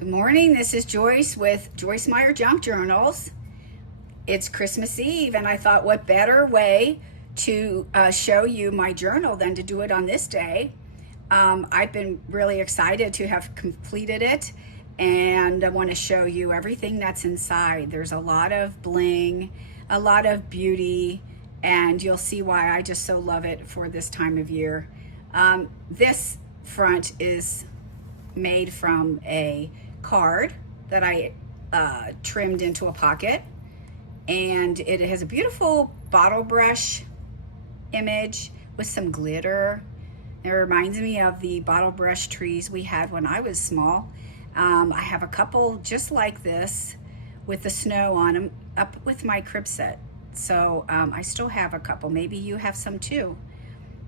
Good morning, this is Joyce with Joyce Meyer Junk Journals. It's Christmas Eve, and I thought what better way to show you my journal than to do it on this day. I've been really excited to have completed it, and I want to show you everything that's inside. There's a lot of bling, a lot of beauty, and you'll see why I just so love it for this time of year. This front is made from a card that I trimmed into a pocket, and it has a beautiful bottle brush image with some glitter. It reminds me of the bottle brush trees we had when I was small. I have a couple just like this with the snow on them up with my crib set, so I still have a couple. Maybe you have some too.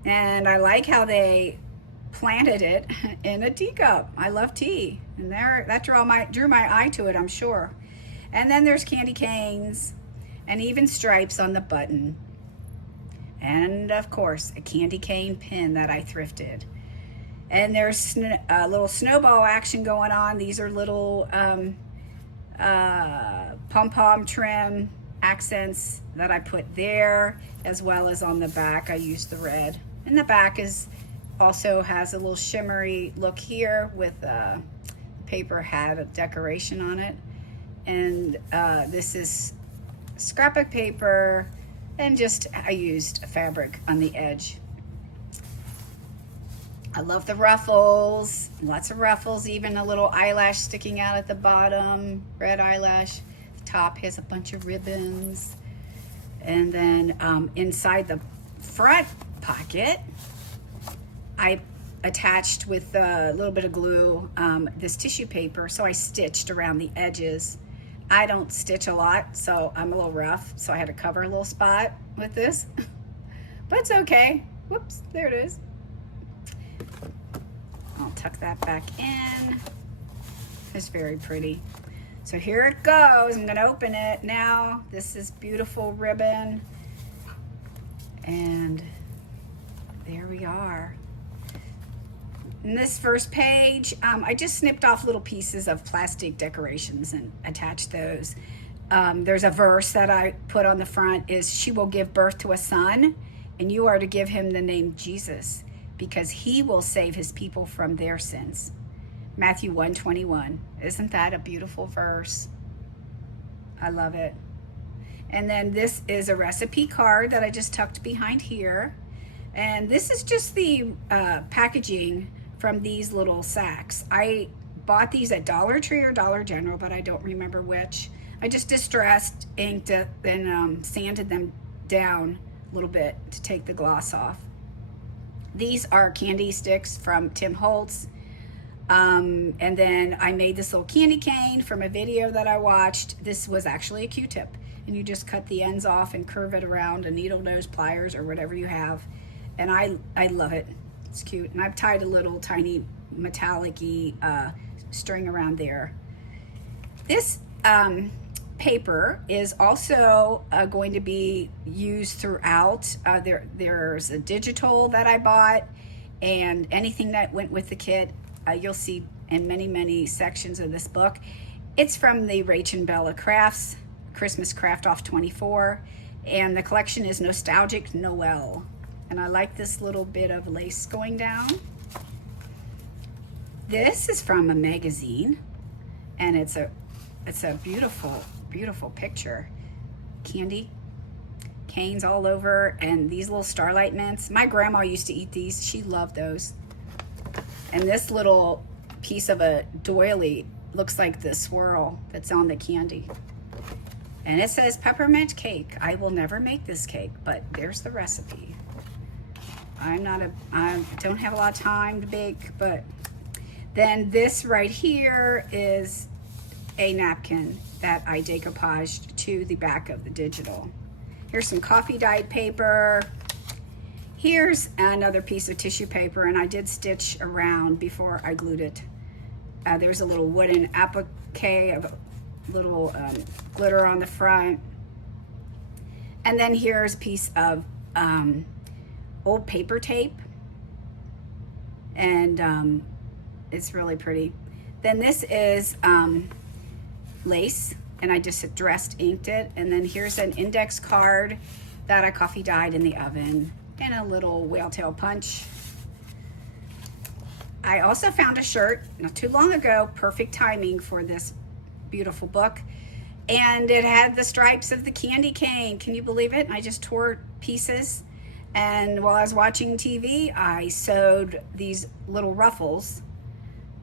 And I like how they planted it in a teacup. I love tea, and that drew my eye to it, I'm sure. And then there's candy canes and even stripes on the button, and of course a candy cane pin that I thrifted. And there's a little snowball action going on. These are little pom-pom trim accents that I put there, as well as on the back I used the red. And the back also has a little shimmery look here with paper had a decoration on it. And this is scrapbook paper, and I used fabric on the edge. I love the ruffles, lots of ruffles, even a little eyelash sticking out at the bottom, red eyelash. The top has a bunch of ribbons. And then inside the front pocket, I attached with a little bit of glue this tissue paper, so I stitched around the edges. I don't stitch a lot, so I'm a little rough, so I had to cover a little spot with this, but it's okay. Whoops, there it is. I'll tuck that back in. It's very pretty. So here it goes. I'm gonna open it now. This is beautiful ribbon, and there we are. In this first page, I just snipped off little pieces of plastic decorations and attached those. There's a verse that I put on the front is, "She will give birth to a son, and you are to give him the name Jesus, because he will save his people from their sins." Matthew 1:21. Isn't that a beautiful verse? I love it. And then this is a recipe card that I just tucked behind here. And this is just the packaging from these little sacks. I bought these at Dollar Tree or Dollar General, but I don't remember which. I just distressed, inked it, and sanded them down a little bit to take the gloss off. These are candy sticks from Tim Holtz. And then I made this little candy cane from a video that I watched. This was actually a Q-tip, and you just cut the ends off and curve it around a needle nose pliers or whatever you have. And I love it. It's cute. And I've tied a little tiny metallic-y string around there. This paper is also going to be used throughout. There's a digital that I bought, and anything that went with the kit, you'll see in many sections of this book. It's from the RachandBellaCrafts Christmas Craft Off 24, and the collection is Nostalgic Noel. And I like this little bit of lace going down. This is from a magazine, and it's a beautiful picture. Candy canes all over, and these little starlight mints. My grandma used to eat these. She loved those. And this little piece of a doily looks like the swirl that's on the candy. And it says peppermint cake. I will never make this cake, but there's the recipe. I don't have a lot of time to bake, but then this right here is a napkin that I decoupaged to the back of the digital. Here's some coffee dyed paper. Here's another piece of tissue paper, and I did stitch around before I glued it. There's a little wooden applique of little glitter on the front. And then here's a piece of old paper tape, and it's really pretty. Then this is lace, and I just addressed inked it. And then here's an index card that I coffee dyed in the oven, and a little whale tail punch. I also found a shirt not too long ago, perfect timing for this beautiful book, and it had the stripes of the candy cane. Can you believe it? I just tore pieces, and while I was watching TV, I sewed these little ruffles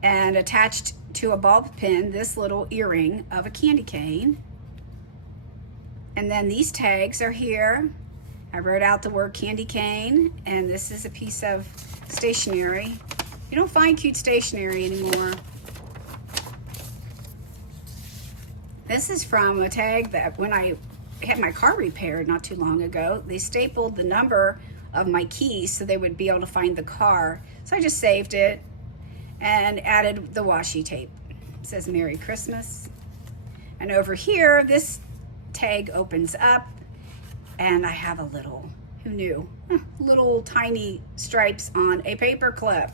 and attached to a ball pin this little earring of a candy cane. And then these tags are here. I wrote out the word candy cane, and this is a piece of stationery. You don't find cute stationery anymore. This is from a tag that when I had my car repaired not too long ago, they stapled the number of my keys so they would be able to find the car. So I just saved it and added the washi tape. It says Merry Christmas. And over here, this tag opens up, and I have a little, who knew, little tiny stripes on a paper clip.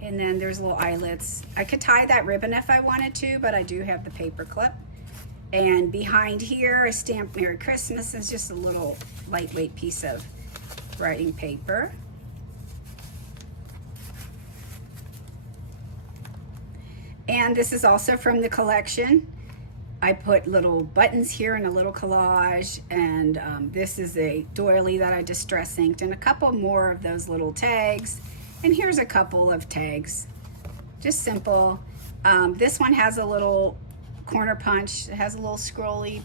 And then there's little eyelets. I could tie that ribbon if I wanted to, but I do have the paper clip. And behind here, I stamped Merry Christmas. It's just a little lightweight piece of writing paper. And this is also from the collection. I put little buttons here and a little collage, and this is a doily that I distress inked, and a couple more of those little tags. And here's a couple of tags, just simple. This one has a little corner punch. It has a little scrolly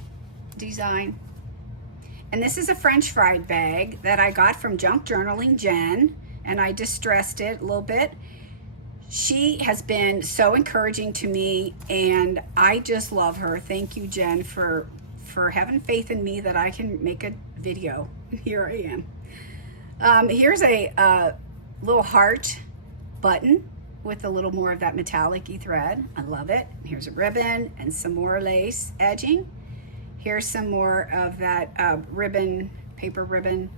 design. And this is a French fried bag that I got from Junk Journaling Jen, and I distressed it a little bit. She has been so encouraging to me, and I just love her. Thank you, Jen, for having faith in me that I can make a video. Here I am. Here's a little heart button with a little more of that metallic-y thread. I love it. Here's a ribbon and some more lace edging. Here's some more of that ribbon, paper ribbon.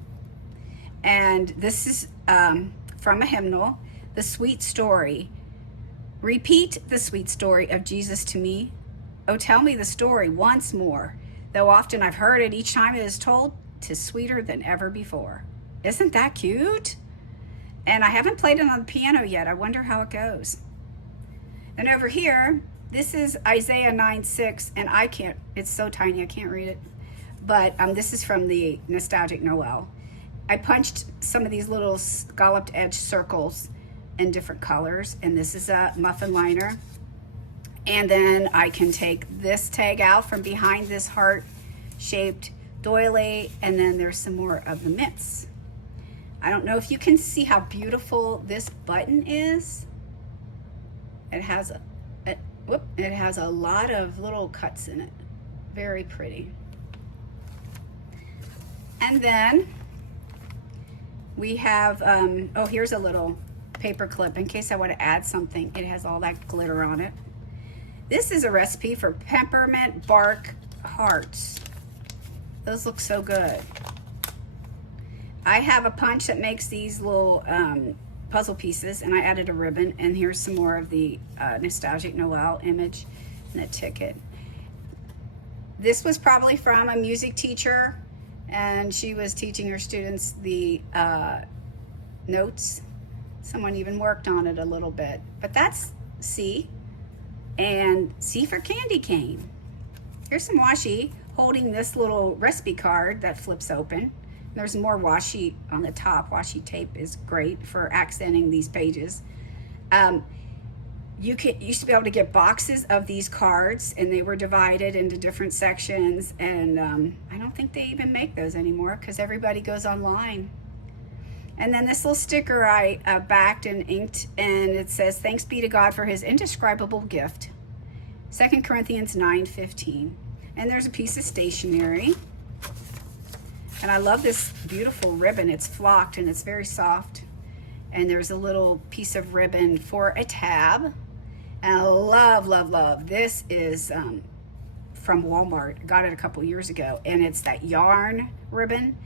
And this is from a hymnal, The Sweet Story. Repeat the sweet story of Jesus to me. Oh, tell me the story once more. Though often I've heard it, each time it is told, 'tis sweeter than ever before. Isn't that cute? And I haven't played it on the piano yet. I wonder how it goes. And over here, this is Isaiah 9:6, and I can't, it's so tiny I can't read it. But this is from the Nostalgic Noel. I punched some of these little scalloped edge circles in different colors, and this is a muffin liner. And then I can take this tag out from behind this heart-shaped doily, and then there's some more of the mitts. I don't know if you can see how beautiful this button is. It has it has a lot of little cuts in it. Very pretty. And then we have, oh, here's a little paper clip in case I want to add something. It has all that glitter on it. This is a recipe for peppermint bark hearts. Those look so good. I have a punch that makes these little puzzle pieces, and I added a ribbon, and here's some more of the Nostalgic Noel image and a ticket. This was probably from a music teacher, and she was teaching her students the notes. Someone even worked on it a little bit, but that's C, and C for candy cane. Here's some washi holding this little recipe card that flips open. There's more washi on the top. Washi tape is great for accenting these pages. You used to be able to get boxes of these cards, and they were divided into different sections, and I don't think they even make those anymore because everybody goes online. And then this little sticker I backed and inked, and it says, "Thanks be to God for his indescribable gift." 2 Corinthians 9:15. And there's a piece of stationery. And I love this beautiful ribbon. It's flocked and it's very soft. And there's a little piece of ribbon for a tab. And I love, love, love. This is from Walmart. I got it a couple years ago. And it's that yarn ribbon.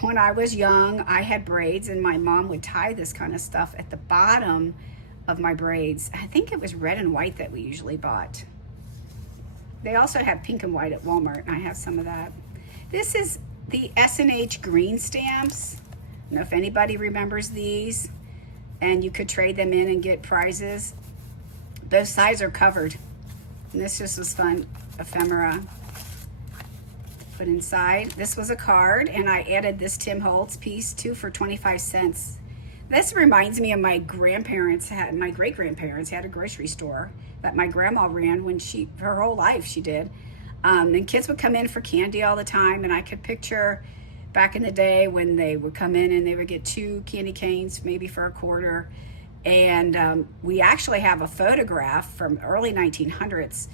When I was young, I had braids, and my mom would tie this kind of stuff at the bottom of my braids. I think it was red and white that we usually bought. They also have pink and white at Walmart, and I have some of that. This is the S&H green stamps. I don't know if anybody remembers these, and you could trade them in and get prizes. Both sides are covered, and this just was fun. Ephemera. But inside, this was a card, and I added this Tim Holtz piece too for 25 cents. This reminds me of my grandparents my great-grandparents had a grocery store that my grandma ran when her whole life she did. And kids would come in for candy all the time, and I could picture back in the day when they would come in and they would get 2 candy canes, maybe for a quarter. And we actually have a photograph from early 1900s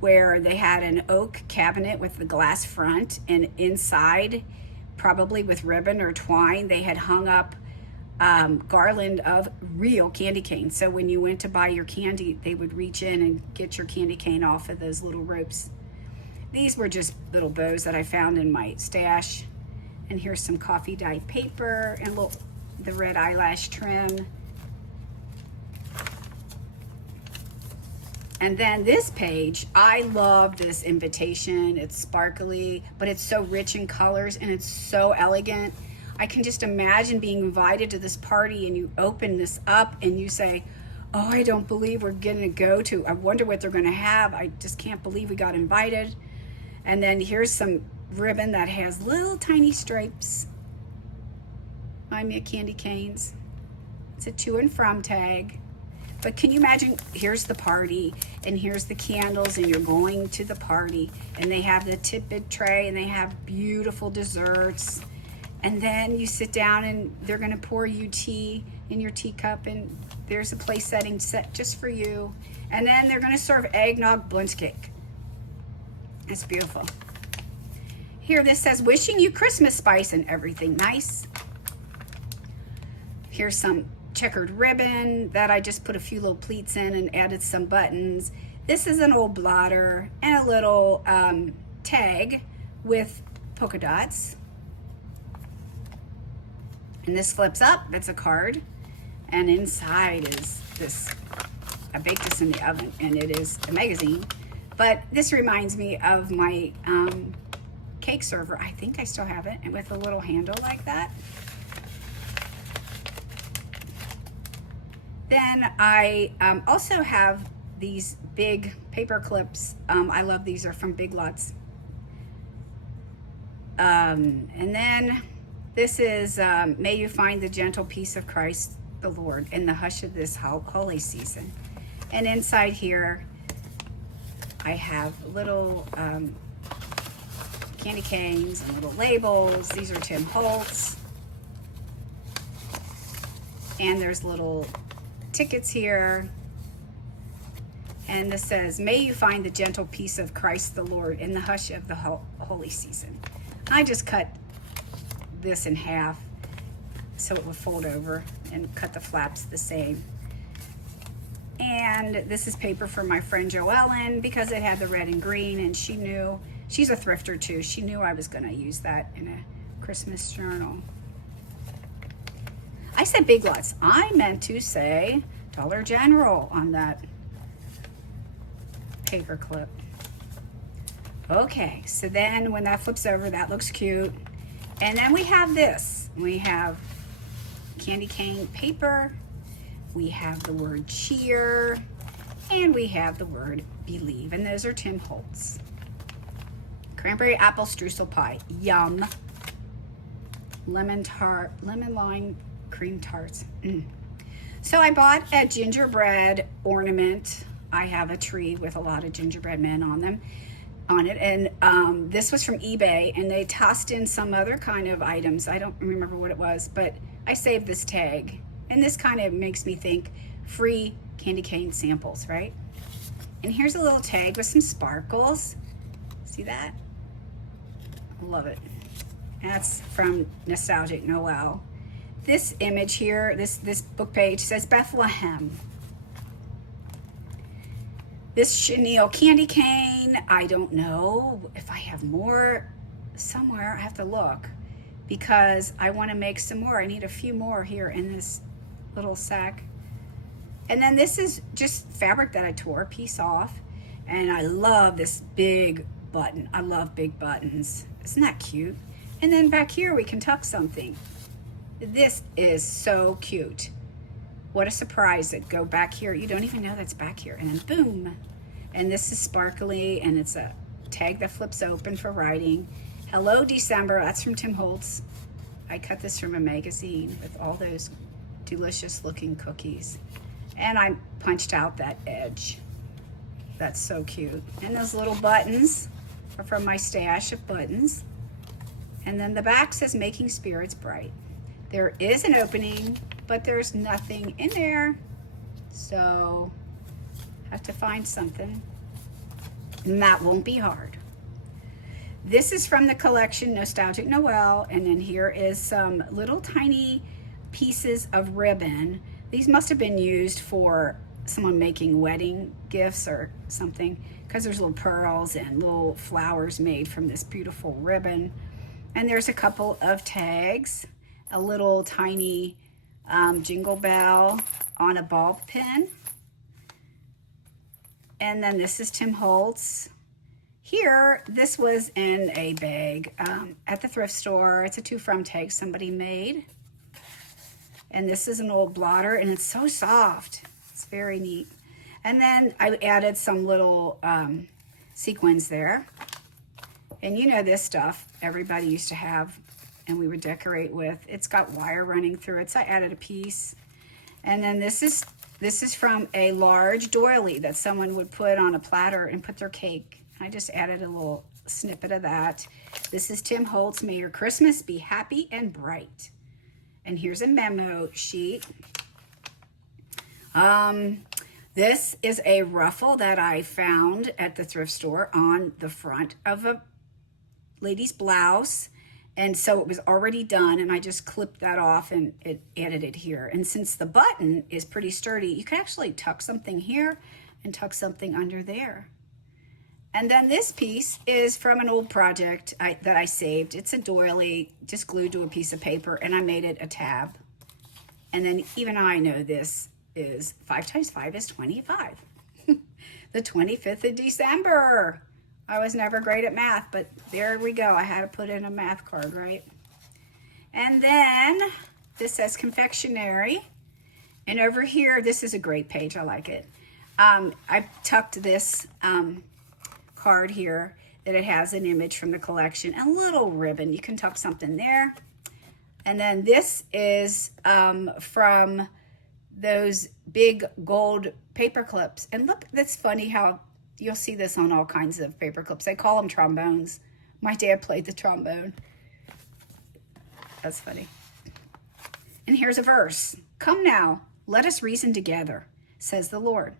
where they had an oak cabinet with the glass front, and inside, probably with ribbon or twine, they had hung up garland of real candy canes. So when you went to buy your candy, they would reach in and get your candy cane off of those little ropes. These were just little bows that I found in my stash. And here's some coffee dyed paper and the red eyelash trim. And then this page, I love this invitation. It's sparkly, but it's so rich in colors and it's so elegant. I can just imagine being invited to this party and you open this up and you say, oh, I don't believe we're going to go to, I wonder what they're going to have. I just can't believe we got invited. And then here's some ribbon that has little tiny stripes. Remind me of candy canes. It's a to and from tag. But can you imagine, here's the party and here's the candles and you're going to the party and they have the tidbit tray and they have beautiful desserts. And then you sit down and they're gonna pour you tea in your teacup and there's a place setting set just for you. And then they're gonna serve eggnog bundt cake. It's beautiful. Here, this says, wishing you Christmas spice and everything nice. Here's some checkered ribbon that I just put a few little pleats in and added some buttons. This is an old blotter and a little tag with polka dots. And this flips up, it's a card. And inside is this, I baked this in the oven and it is a magazine. But this reminds me of my cake server. I think I still have it, and with a little handle like that. Then I also have these big paper clips. I love these, are from Big Lots. And then this is, may you find the gentle peace of Christ the Lord in the hush of this holy season. And inside here, I have little candy canes and little labels. These are Tim Holtz. And there's little tickets here. And this says, may you find the gentle peace of Christ the Lord in the hush of the holy season. I just cut this in half so it would fold over and cut the flaps the same. And this is paper for my friend Joellen because it had the red and green, and she knew, she's a thrifter too, she knew I was gonna use that in a Christmas journal. I said Big Lots. I meant to say Dollar General on that paper clip. Okay, so then when that flips over, that looks cute. And then we have this. We have candy cane paper. We have the word cheer. And we have the word believe. And those are Tim Holtz. Cranberry apple streusel pie. Yum. Lemon lime cream tarts. So I bought a gingerbread ornament. I have a tree with a lot of gingerbread men on it, and this was from eBay, and they tossed in some other kind of items. I don't remember what it was, but I saved this tag, and this kind of makes me think free candy cane samples, right? And here's a little tag with some sparkles. See that? Love it. That's from Nostalgic Noel. This image here, this book page says Bethlehem. This chenille candy cane, I don't know if I have more somewhere. I have to look because I want to make some more. I need a few more here in this little sack. And then this is just fabric that I tore a piece off. And I love this big button. I love big buttons. Isn't that cute? And then back here we can tuck something. This is so cute. What a surprise that go back here. You don't even know that's back here. And then boom. And this is sparkly, and it's a tag that flips open for writing. Hello, December. That's from Tim Holtz. I cut this from a magazine with all those delicious looking cookies. And I punched out that edge. That's so cute. And those little buttons are from my stash of buttons. And then the back says Making Spirits Bright. There is an opening, but there's nothing in there. So I have to find something. And that won't be hard. This is from the collection Nostalgic Noel, and then here is some little tiny pieces of ribbon. These must have been used for someone making wedding gifts or something, because there's little pearls and little flowers made from this beautiful ribbon. And there's a couple of tags, a little tiny jingle bell on a ball pin. And then this is Tim Holtz. Here, this was in a bag at the thrift store. It's a to from tag somebody made. And this is an old blotter, and it's so soft. It's very neat. And then I added some little sequins there. And you know this stuff everybody used to have and we would decorate with. It's got wire running through it, so I added a piece. And then this is from a large doily that someone would put on a platter and put their cake. I just added a little snippet of that. This is Tim Holtz, May Your Christmas Be Happy and Bright. And here's a memo sheet. This is a ruffle that I found at the thrift store on the front of a lady's blouse. And so it was already done, and I just clipped that off and it added it here. And since the button is pretty sturdy, you can actually tuck something here and tuck something under there. And then this piece is from an old project that I saved. It's a doily just glued to a piece of paper, and I made it a tab. And then even I know this is 5 times 5 is 25. The 25th of December. I was never great at math, but there we go. I had to put in a math card, right? And then this says confectionery. And over here, this is a great page. I like it. I tucked this card here that it has an image from the collection and a little ribbon. You can tuck something there. And then this is from those big gold paper clips. And look, that's funny how you'll see this on all kinds of paper clips. They call them trombones. My dad played the trombone. That's funny. And here's a verse. Come now, let us reason together, says the Lord.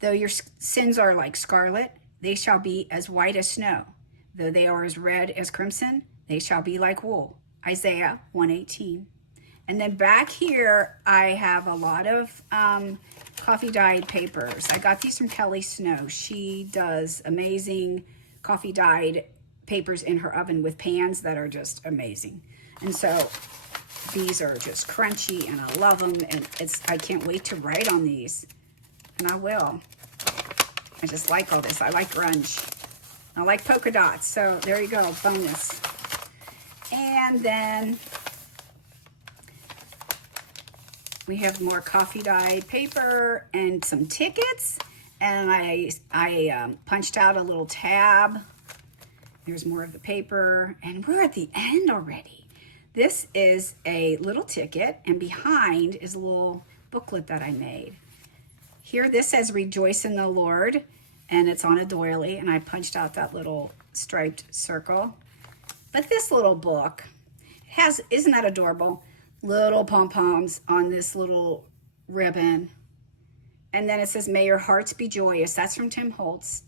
Though your sins are like scarlet, they shall be as white as snow. Though they are as red as crimson, they shall be like wool. Isaiah 1:18. And then back here, I have a lot of coffee dyed papers. I got these from Kelly Snow. She does amazing coffee dyed papers in her oven with pans that are just amazing. And so these are just crunchy, and I love them. And I can't wait to write on these. And I will. I just like all this. I like grunge. I like polka dots. So there you go, bonus. And then we have more coffee dyed paper and some tickets. And I punched out a little tab. There's more of the paper. And we're at the end already. This is a little ticket, and behind is a little booklet that I made. Here, this says Rejoice in the Lord, and it's on a doily, and I punched out that little striped circle. But this little book has, isn't that adorable? Little pom-poms on this little ribbon. And then it says, May your hearts be joyous. That's from Tim Holtz.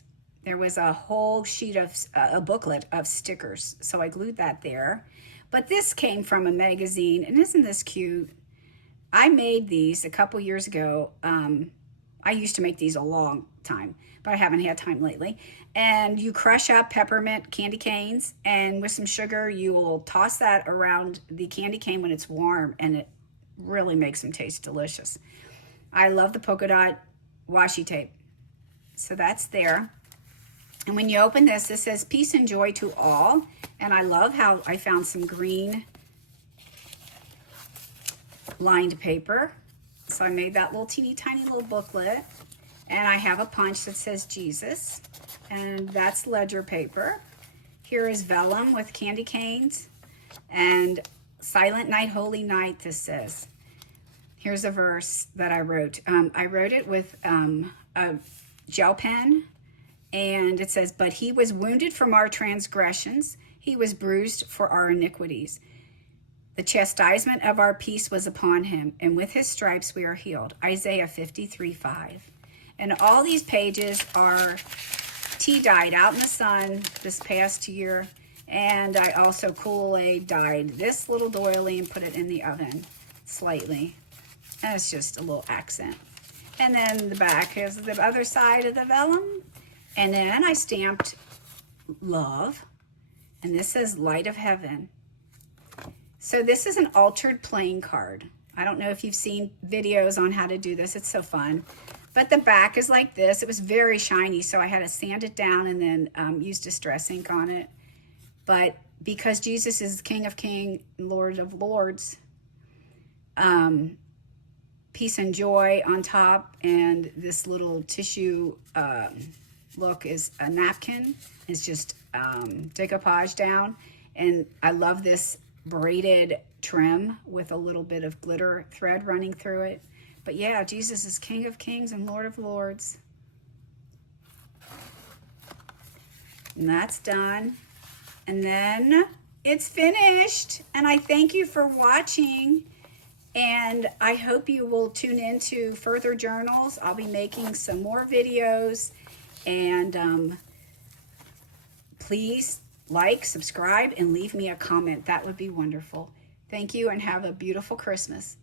There was a whole sheet of, a booklet of stickers. So I glued that there. But this came from a magazine, and isn't this cute? I made these a couple years ago. I used to make these a long time, but I haven't had time lately. And you crush up peppermint candy canes, and with some sugar, you will toss that around the candy cane when it's warm, and it really makes them taste delicious. I love the polka dot washi tape. So that's there. And when you open this, it says peace and joy to all. And I love how I found some green lined paper. So I made that little teeny tiny little booklet. And I have a punch that says Jesus. And that's ledger paper. Here is vellum with candy canes. And Silent Night, Holy Night, this says. Here's a verse that I wrote. I wrote it with a gel pen. And it says, but he was wounded from our transgressions. He was bruised for our iniquities. The chastisement of our peace was upon him, and with his stripes we are healed. Isaiah 53:5. And all these pages are tea-dyed out in the sun this past year. And I also Kool-Aid dyed this little doily and put it in the oven slightly. And it's just a little accent. And then the back is the other side of the vellum. And then I stamped love. And this says light of heaven. So this is an altered playing card. I don't know if you've seen videos on how to do this. It's so fun. But the back is like this. It was very shiny, so I had to sand it down and then use Distress ink on it. But because Jesus is King of Kings, Lord of Lords, peace and joy on top, and this little tissue look is a napkin. It's just decoupage down. And I love this braided trim with a little bit of glitter thread running through it. But yeah, Jesus is King of Kings and Lord of Lords. And that's done. And then it's finished. And I thank you for watching. And I hope you will tune into further journals. I'll be making some more videos. And please like, subscribe, and leave me a comment. That would be wonderful. Thank you and have a beautiful Christmas.